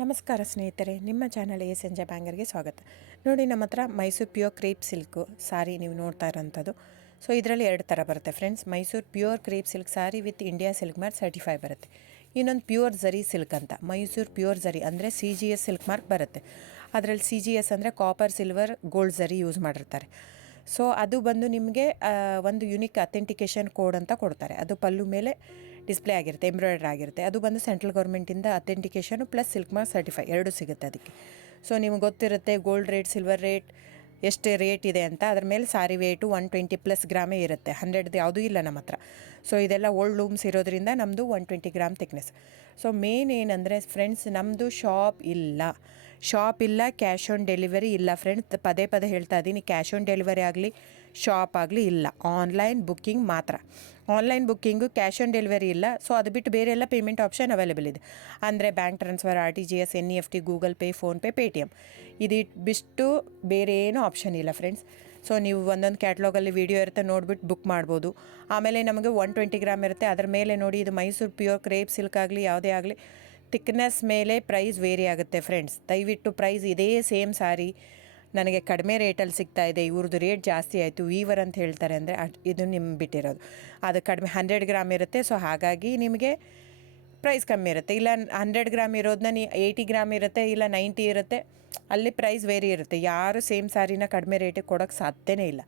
ನಮಸ್ಕಾರ ಸ್ನೇಹಿತರೆ, ನಿಮ್ಮ ಚಾನಲ್ ASNJ ಬ್ಯಾಂಗರ್ಗೆ ಸ್ವಾಗತ. ನೋಡಿ, ನಮ್ಮ ಹತ್ರ ಮೈಸೂರು ಪ್ಯೂರ್ ಕ್ರೇಪ್ ಸಿಲ್ಕು ಸಾರಿ ನೀವು ನೋಡ್ತಾ ಇರೋಂಥದ್ದು. ಸೊ ಇದರಲ್ಲಿ ಎರಡು ಥರ ಬರುತ್ತೆ friends. Mysuru pure crepe silk sorry with India silk mark certify ಬರುತ್ತೆ. ಇನ್ನೊಂದು ಪ್ಯೂರ್ ಝರಿ ಸಿಲ್ಕ್ ಅಂತ, ಮೈಸೂರು ಪ್ಯೂರ್ ಝರಿ ಅಂದರೆ CGS ಸಿಲ್ಕ್ ಮಾರ್ಕ್ ಬರುತ್ತೆ. ಅದರಲ್ಲಿ CGS ಅಂದರೆ ಕಾಪರ್, ಸಿಲ್ವರ್, ಗೋಲ್ಡ್ ಝರಿ ಯೂಸ್ ಮಾಡಿರ್ತಾರೆ. ಸೊ ಅದು ಬಂದು ನಿಮಗೆ ಒಂದು ಯುನಿಕ್ ಅಥೆಂಟಿಕೇಷನ್ ಕೋಡ್ ಅಂತ ಕೊಡ್ತಾರೆ. ಅದು ಪಲ್ಲು ಮೇಲೆ ಡಿಸ್ಪ್ಲೇ ಆಗಿರುತ್ತೆ, ಎಂಬ್ರಾಯ್ಡ್ರಿ ಆಗಿರುತ್ತೆ. ಅದು ಬಂದು ಸೆಂಟ್ರಲ್ ಗೌರ್ಮೆಂಟಿಂದ ಅಥೆಂಟಿಕೇಷನು ಪ್ಲಸ್ ಸಿಲ್ಕ್ ಮಾರ್ಕ್ ಸರ್ಟಿಫೈ ಎರಡೂ ಸಿಗುತ್ತೆ ಅದಕ್ಕೆ. ಸೊ ನಿಮಗೆ ಗೊತ್ತಿರುತ್ತೆ ಗೋಲ್ಡ್ ರೇಟ್, ಸಿಲ್ವರ್ ರೇಟ್ ಎಷ್ಟು ರೇಟ್ ಇದೆ ಅಂತ. ಅದ್ರ ಮೇಲೆ ಸಾರಿ ವೇಟು 120+ ಗ್ರಾಮೇ ಇರುತ್ತೆ, 100 ಯಾವುದೂ ಇಲ್ಲ ನಮ್ಮ ಹತ್ರ. ಸೊ ಇದೆಲ್ಲ ಓಲ್ಡ್ ಲೂಮ್ಸ್ ಇರೋದ್ರಿಂದ ನಮ್ಮದು 120 ಗ್ರಾಮ್ ಥಿಕ್ನೆಸ್. ಸೊ ಮೇನ್ ಏನಂದರೆ ಫ್ರೆಂಡ್ಸ್, ನಮ್ಮದು ಶಾಪ್ ಇಲ್ಲ, ಕ್ಯಾಶ್ ಆನ್ ಡೆಲಿವರಿ ಇಲ್ಲ ಫ್ರೆಂಡ್ಸ್. ಪದೇ ಹೇಳ್ತಾ ಇದ್ದೀನಿ, ಕ್ಯಾಶ್ ಆನ್ ಡೆಲಿವರಿ ಆಗಲಿ, ಶಾಪ್ ಆಗಲಿ ಇಲ್ಲ, ಆನ್ಲೈನ್ ಬುಕ್ಕಿಂಗ್ ಮಾತ್ರ. Online booking, cash on delivery ಇಲ್ಲ. ಸೊ ಅದು ಬಿಟ್ಟು ಬೇರೆ ಎಲ್ಲ ಪೇಮೆಂಟ್ ಆಪ್ಷನ್ ಅವೈಲೇಬಲ್ ಇದೆ. ಅಂದರೆ bank transfer, RTGS, NEFT, Google pay, PhonePe, Paytm. ಇದು ಬಿಟ್ಟು ಬೇರೆ ಏನೂ ಆಪ್ಷನ್ ಇಲ್ಲ ಫ್ರೆಂಡ್ಸ್. ಸೊ ನೀವು ಒಂದೊಂದು ಕ್ಯಾಟ್ಲಾಗಲ್ಲಿ ವೀಡಿಯೋ ಇರುತ್ತೆ, ನೋಡಿಬಿಟ್ಟು ಬುಕ್ ಮಾಡ್ಬೋದು. ಆಮೇಲೆ ನಮಗೆ 120 ಗ್ರಾಮ್ ಇರುತ್ತೆ. ಅದರ ಮೇಲೆ ನೋಡಿ, ಇದು ಮೈಸೂರು ಪ್ಯೂರ್ ಕ್ರೇಪ್ ಸಿಲ್ಕ್ ಆಗಲಿ ಯಾವುದೇ ಆಗಲಿ ಥಿಕ್ನೆಸ್ ಮೇಲೆ ಪ್ರೈಸ್ ವೇರಿ ಆಗುತ್ತೆ ಫ್ರೆಂಡ್ಸ್. ದಯವಿಟ್ಟು ಪ್ರೈಸ್ ಇದೇ ಸೇಮ್ ಸಾರಿ ನನಗೆ ಕಡಿಮೆ ರೇಟಲ್ಲಿ ಸಿಗ್ತಾ ಇದೆ, ಇವ್ರದ್ದು ರೇಟ್ ಜಾಸ್ತಿ ಆಯಿತು ವೀವರ್ ಅಂತ ಹೇಳ್ತಾರೆ ಅಂದರೆ ಇದು ನಿಮ್ಮ ಬಿಟ್ಟಿರೋದು. ಅದು ಕಡಿಮೆ 100 ಗ್ರಾಮ್ ಇರುತ್ತೆ. ಸೊ ಹಾಗಾಗಿ ನಿಮಗೆ ಪ್ರೈಸ್ ಕಮ್ಮಿ ಇರುತ್ತೆ. ಇಲ್ಲ 100 ಗ್ರಾಮ್ ಇರೋದನ್ನ 80 ಗ್ರಾಮ್ ಇರುತ್ತೆ, ಇಲ್ಲ 90 ಇರುತ್ತೆ, ಅಲ್ಲಿ ಪ್ರೈಸ್ ವೇರಿ ಇರುತ್ತೆ. ಯಾರು ಸೇಮ್ ಸಾರಿನ ಕಡಿಮೆ ರೇಟಿಗೆ ಕೊಡೋಕ್ಕೆ ಸಾಧ್ಯನೇ ಇಲ್ಲ.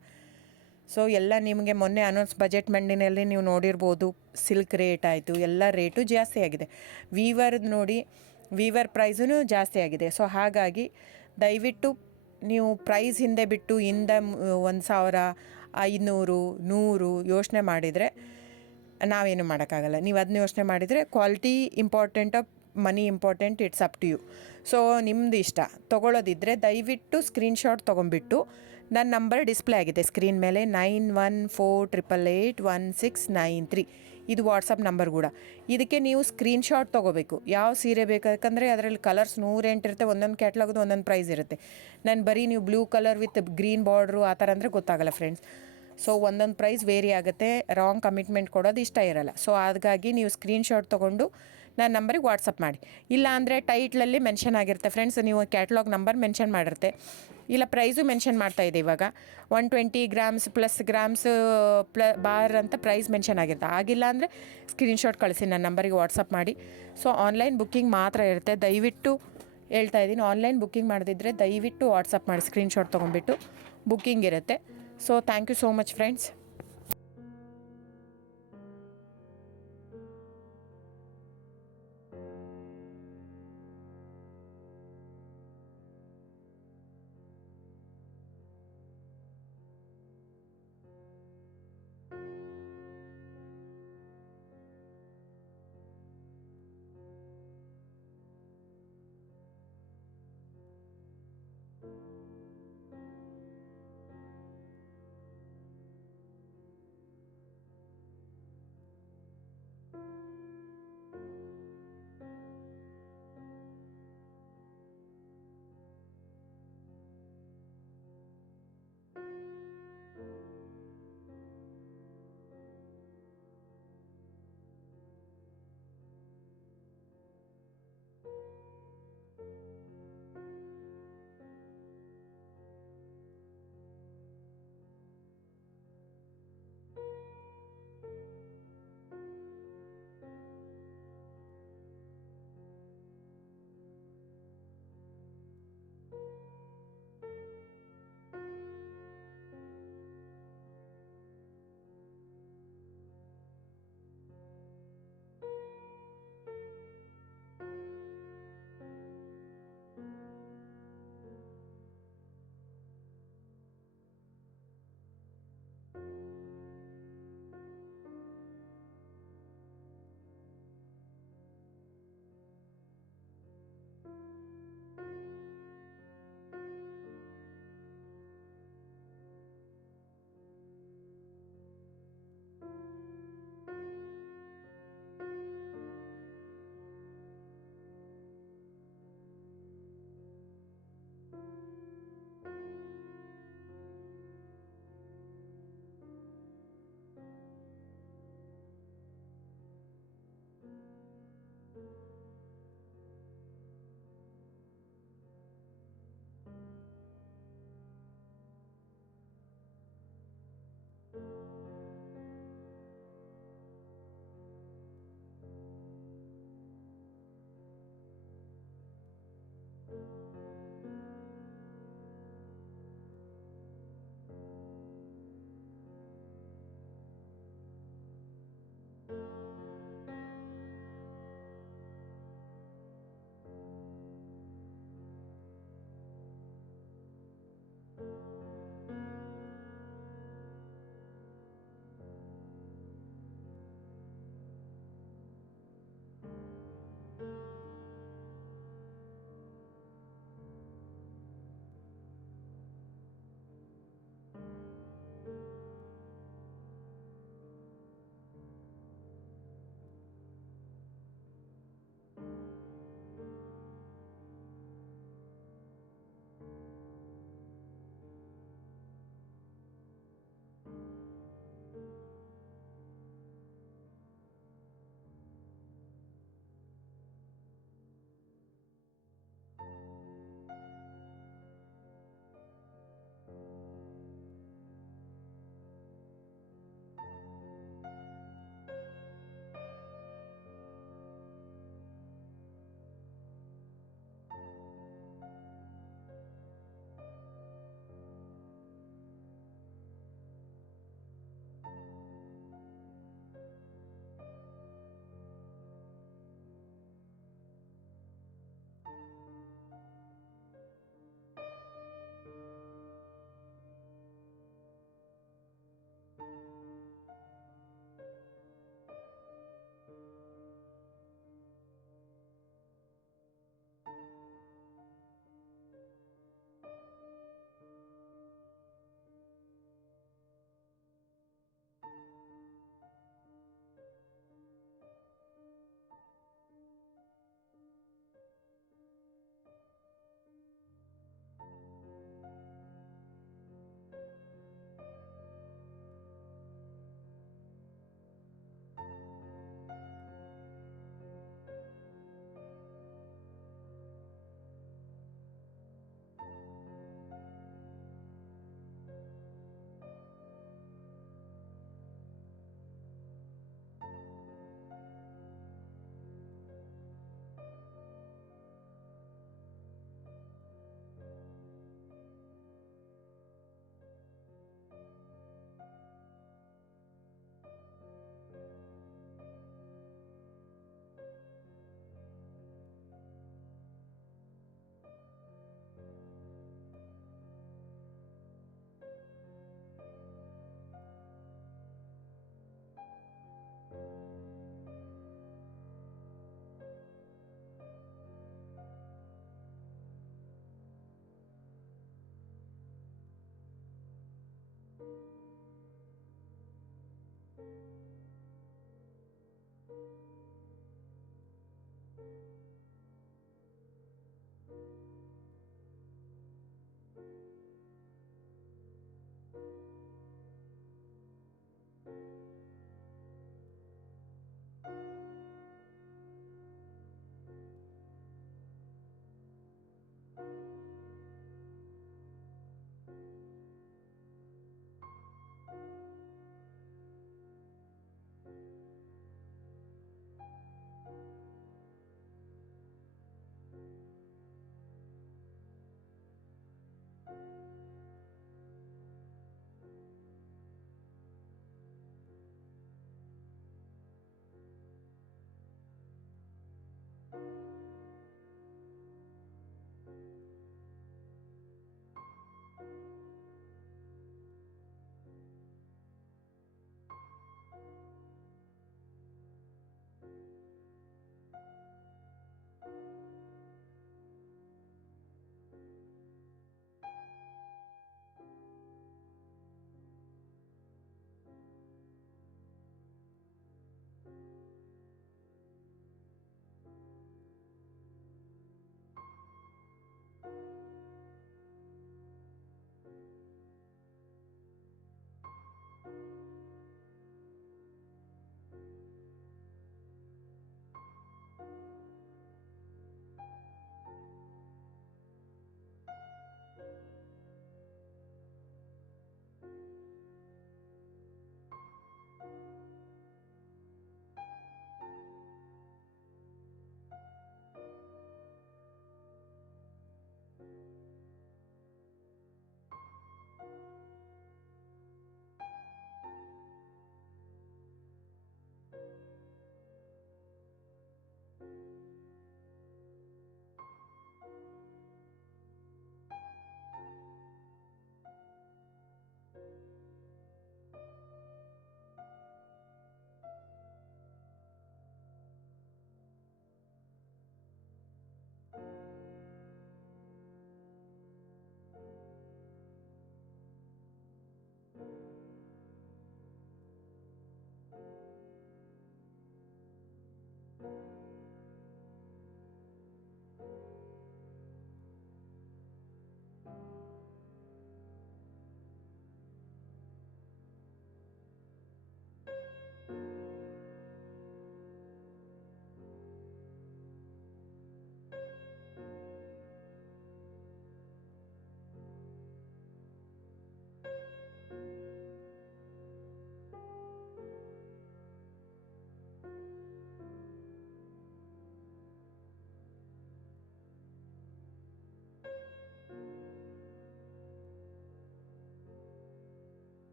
ಸೊ ಎಲ್ಲ ನಿಮಗೆ ಮೊನ್ನೆ ಅನೌನ್ಸ್ ಬಜೆಟ್ ಮಂಡಿನಲ್ಲಿ ನೀವು ನೋಡಿರ್ಬೋದು, ಸಿಲ್ಕ್ ರೇಟ್ ಆಯಿತು, ಎಲ್ಲ ರೇಟು ಜಾಸ್ತಿ ಆಗಿದೆ. ವೀವರ್ದು ನೋಡಿ, ವೀವರ್ ಪ್ರೈಸೂ ಜಾಸ್ತಿ ಆಗಿದೆ. ಸೊ ಹಾಗಾಗಿ ದಯವಿಟ್ಟು ನೀವು ಪ್ರೈಸ್ ಹಿಂದೆ ಬಿಟ್ಟು 1,000, 500, 100 ಯೋಚನೆ ಮಾಡಿದರೆ ನಾವೇನು ಮಾಡೋಕ್ಕಾಗಲ್ಲ. ನೀವು ಅದನ್ನ ಯೋಚನೆ ಮಾಡಿದರೆ quality important, money important, it's up to you. So ನಿಮ್ಮದು ಇಷ್ಟ. ತೊಗೊಳ್ಳೋದಿದ್ದರೆ ದಯವಿಟ್ಟು ಸ್ಕ್ರೀನ್ಶಾಟ್ ತೊಗೊಂಬಿಟ್ಟು, ನನ್ನ ನಂಬರ್ ಡಿಸ್ಪ್ಲೇ ಆಗಿದೆ ಸ್ಕ್ರೀನ್ ಮೇಲೆ, 9148881693. ಇದು ವಾಟ್ಸಪ್ ನಂಬರ್ ಕೂಡ. ಇದಕ್ಕೆ ನೀವು ಸ್ಕ್ರೀನ್ಶಾಟ್ ತೊಗೋಬೇಕು. ಯಾವ ಸೀರೆ ಬೇಕಂದರೆ ಅದರಲ್ಲಿ ಕಲರ್ಸ್ 108 ಇರುತ್ತೆ, ಒಂದೊಂದು ಕ್ಯಾಟ್ಲಾಗದು ಒಂದೊಂದು ಪ್ರೈಸ್ ಇರುತ್ತೆ. ನಾನು ಬರೀ ನೀವು blue colour with green border ಆ ಥರ ಅಂದರೆ ಗೊತ್ತಾಗಲ್ಲ ಫ್ರೆಂಡ್ಸ್. ಸೊ ಒಂದೊಂದು ಪ್ರೈಸ್ ವೇರಿ ಆಗುತ್ತೆ, ರಾಂಗ್ ಕಮಿಟ್ಮೆಂಟ್ ಕೊಡೋದು ಇಷ್ಟ ಇರಲ್ಲ. ಸೊ ಹಾಗಾಗಿ ನೀವು ಸ್ಕ್ರೀನ್ಶಾಟ್ ತೊಗೊಂಡು ನನ್ನ ನಂಬರಿಗೆ ವಾಟ್ಸಪ್ ಮಾಡಿ. ಇಲ್ಲ ಅಂದರೆ ಟೈಟ್ಲಲ್ಲಿ ಮೆನ್ಷನ್ ಆಗಿರುತ್ತೆ ಫ್ರೆಂಡ್ಸ್, ನೀವು ಕ್ಯಾಟ್ಲಾಗ್ ನಂಬರ್ ಮೆನ್ಷನ್ ಮಾಡಿರುತ್ತೆ, ಇಲ್ಲ ಪ್ರೈಸು ಮೆನ್ಷನ್ ಮಾಡ್ತಾಯಿದೆ. ಇವಾಗ 120 ಗ್ರಾಮ್ಸ್ ಪ್ಲಸ್ ಗ್ರಾಮ್ಸ್ ಬಾರ್ ಅಂತ ಪ್ರೈಸ್ ಮೆನ್ಷನ್ ಆಗಿರುತ್ತೆ. ಆಗಿಲ್ಲ ಅಂದರೆ ಸ್ಕ್ರೀನ್ಶಾಟ್ ಕಳಿಸಿ, ನನ್ನ ನಂಬರಿಗೆ ವಾಟ್ಸಪ್ ಮಾಡಿ. ಸೊ ಆನ್ಲೈನ್ ಬುಕ್ಕಿಂಗ್ ಮಾತ್ರ ಇರುತ್ತೆ. ದಯವಿಟ್ಟು ಹೇಳ್ತಾ ಇದ್ದೀನಿ, ಆನ್ಲೈನ್ ಬುಕ್ಕಿಂಗ್ ಮಾಡದಿದ್ದರೆ ದಯವಿಟ್ಟು ವಾಟ್ಸಪ್ ಮಾಡಿ, ಸ್ಕ್ರೀನ್ಶಾಟ್ ತೊಗೊಂಡ್ಬಿಟ್ಟು ಬುಕ್ಕಿಂಗ್ ಇರುತ್ತೆ. So thank you so much friends.